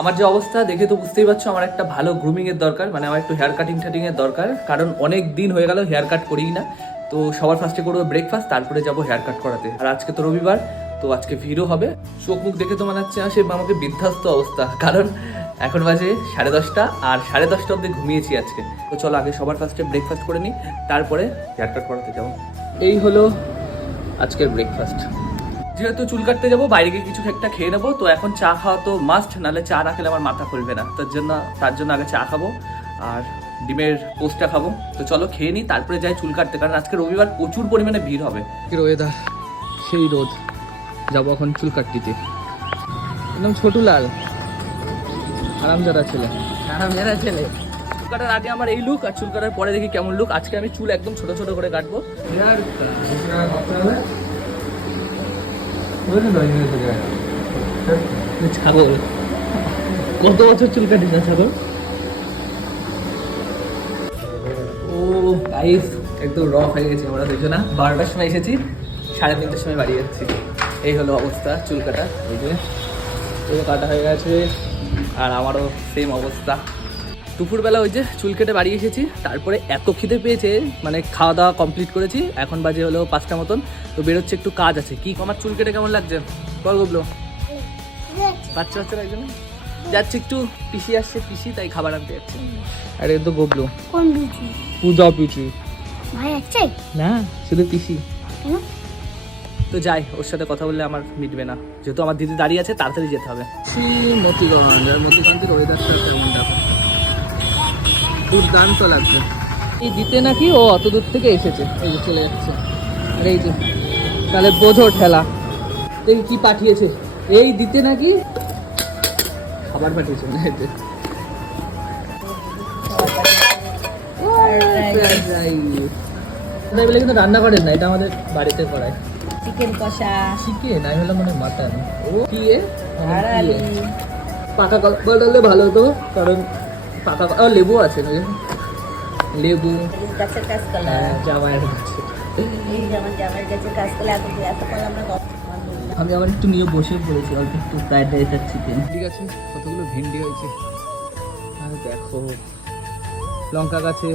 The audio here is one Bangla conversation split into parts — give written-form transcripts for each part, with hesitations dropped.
আমার যে অবস্থা দেখে তো বুঝতেই পারছো, আমার একটা ভালো গ্রুমিং এর দরকার, মানে আমার একটু হেয়ার কাটিং এর দরকার, কারণ অনেক দিন হয়ে গেল হেয়ার কাট করিই না। তো সবার ফার্স্টে করবো ব্রেকফাস্ট, তারপরে যাবো হেয়ার কাট করাতে। আর আজকে তো রবিবার, তো আজকে ভিড়ও হবে। চোখ মুখ দেখে তো মনে হচ্ছে সে আমাকে বিধ্বস্ত অবস্থা, কারণ এখন বাজে 10:30 আর 10:30 অব্দি ঘুমিয়েছি আজকে। তো চলো আগে সবার ফার্স্টে ব্রেকফাস্ট করে নিই, তারপরে হেয়ার কাট করাতে যাবো। এই হলো আজকের ব্রেকফাস্ট। যেহেতু চুল কাটতে যাবো, বাইরে গিয়ে কিছু একটা খেয়ে নেবো, তো এখন চা খাওয়া তো মাস্ট, নাহলে চা না খেলে আমার মাথা খুলবে না। তার জন্য আগে চা খাবো আর ডিমের পোস্টটা খাবো। তো চলো খেয়ে নিই, তারপরে যাই চুল কাটতে, কারণ আজকে রবিবার প্রচুর পরিমাণে ভিড় হবে। ওয়েদার সেই রোদ, যাবো এখন চুল কাটতে। একদম ছোটু লাল আরামজাদা ছেলে। চুল কাটার আগে আমার এই লুক, আর চুল কাটার পরে দেখি কেমন লুক। আজকে আমি চুল একদম ছোট ছোট করে কাটবো। ছাগল কত বছর চুল কাটিস না ছাগল? ও গাইস, একদম র হয়ে গেছে। আমরা দুজনা 12টার সময় এসেছি, 3:30টার সময় বাড়ি যাচ্ছি। এই হলো অবস্থা চুল কাটা। ওই যে চুল কাটা হয়ে গেছে, আর আমারও সেম অবস্থা। দুপুরবেলা ওই যে চুল কেটে বাড়ি এসেছি, তারপরে এত খিদে পেয়েছে, মানে খাওয়া দাওয়া কমপ্লিট করেছি। এখন বাজে হলো 5টা মতন, তো বেরোচ্ছে, একটু কাজ আছে। কি আমার চুল কেটে কেমন লাগছে বল গুবলো? বাচ্চা একজন যাচ্ছে, একটু পিসি আসছে, পিসি তাই খাবার আনতে যাচ্ছে। আরে তো গোবলু। কোন পিসি? পূজা পিসি। ভাই আছে না, শুধু পিসি। কেন? তো যাই, ওর সাথে কথা বললে আমার মিটবে না, যেহেতু আমার দিদি দাঁড়িয়ে আছে, তাড়াতাড়ি যেতে হবে। মতিগঞ্জের ওয়েদারটা কেমন দেখো, দুর্দান্ত লাগছে। এই দিতে নাকি ও অত দূর থেকে এসেছে, এই যে চলে যাচ্ছে। আর এই যে তাহলে বোঝো ঠেলা, দেখি কি পাঠিয়েছে। এই দিতে নাকি খাবার পাঠিয়েছে। বলে কিন্তু রান্না করেন না, এটা আমাদের বাড়িতে করায়। চিকেন কষা, চিকেন আমি হলাম মানে মাটন। ও কি পাকা কলা ভালো হতো, কারণ পাকা লেবু আছে না, লেবু গাছের কাঁচকলা, জামাইয়ের কাছে। এই যেমন জামাইয়ের গাছের কাঁচকলা, এত কলা আমরা আমি আবার একটু নিয়ে বসে পড়েছি, অল্প একটু ফ্রাইড রাইস আর চিকেন। ঠিক আছে, কতগুলো ভেন্ডি হয়েছে। আর দেখো লঙ্কা গাছে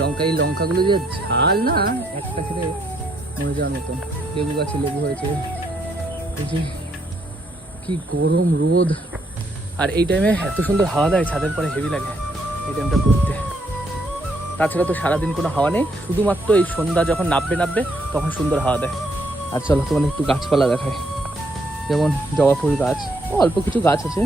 লঙ্কা, এই লঙ্কাগুলো যে ঝাল না, একটা খেলে মরে যাওয়ার মতন। লেবু গাছে লেবু হয়েছে। এই যে কি গরম রোদ, আর এই টাইমে এত সুন্দর হাওয়া দেয়, ছাদের পরে হেভি লাগে এই টাইমটা ঘুরতে। তাছাড়া তো সারাদিন কোনো হাওয়া নেই, শুধুমাত্র এই সন্ধ্যা যখন নামবে তখন সুন্দর হাওয়া দেয়। আর চলো তোমার একটু গাছপালা দেখায়, যেমন জবা ফুল গাছ, অল্প কিছু গাছ আছে,